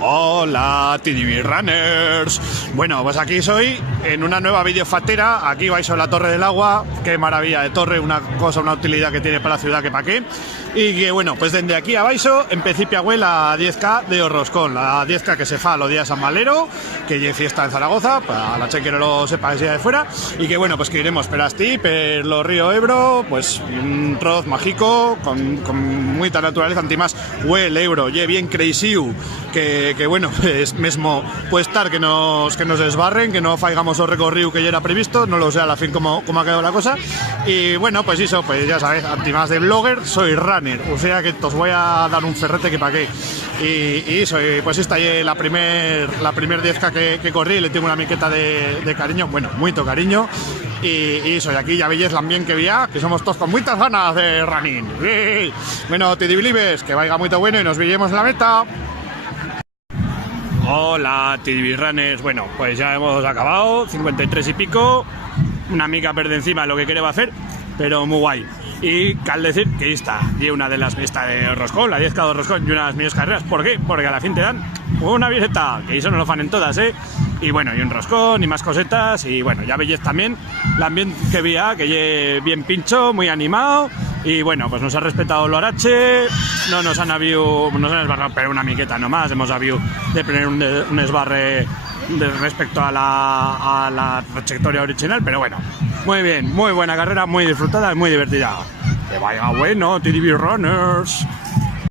Hola, TDB Runners. Bueno, pues aquí soy en una nueva videofatera. Aquí vais a la Torre del Agua. Qué maravilla de torre, una cosa, una utilidad que tiene para la ciudad que pa' qué. Y que bueno, pues desde aquí a Baixo en Pecipiagüe la 10K de Orroscón. La 10K que se fa los días San Valero, que hay fiesta en Zaragoza, para la che que no lo sepa que sea de fuera. Y que bueno, pues que iremos per Asti, per los río Ebro, pues un troz mágico, con mucha naturaleza, antimás, el Ebro, ye bien crazy, que bueno, pues mesmo puede estar que nos desbarren, que no faigamos o recorrido que ya era previsto, no lo sé a la fin cómo ha quedado la cosa. Y bueno, pues eso, pues ya sabéis, antimás de blogger, soy runner, o sea que os voy a dar un ferrete que pa' qué. Y soy, pues esta es la primer 10K que corrí, le tengo una miqueta de cariño, bueno, mucho cariño. Y soy aquí, ya veis el ambiente que vía, que somos todos con muchas ganas de running. Bueno, te dibilibes, que vaya muy bueno y nos veamos en la meta. Hola, TDB Runners. Bueno, pues ya hemos acabado, 53 y pico. Una mica per de encima de lo que quería hacer, pero muy guay. Y cal decir que esta y una de las esta de Orroscón, la 10K de Orroscón y una de las mejores carreras. ¿Por qué? Porque a la fin te dan una visita, que eso no lo fan en todas, y bueno, y un roscón y más cosetas. Y bueno, ya veis también el ambiente que había, que bien pincho, muy animado. Y bueno, pues nos ha respetado el Orache, no nos han esbarrado, pero una miqueta nomás, hemos habido de tener un esbarre respecto a la trayectoria original, pero bueno, muy bien, muy buena carrera, muy disfrutada y muy divertida. Que vaya bueno, TDB Runners.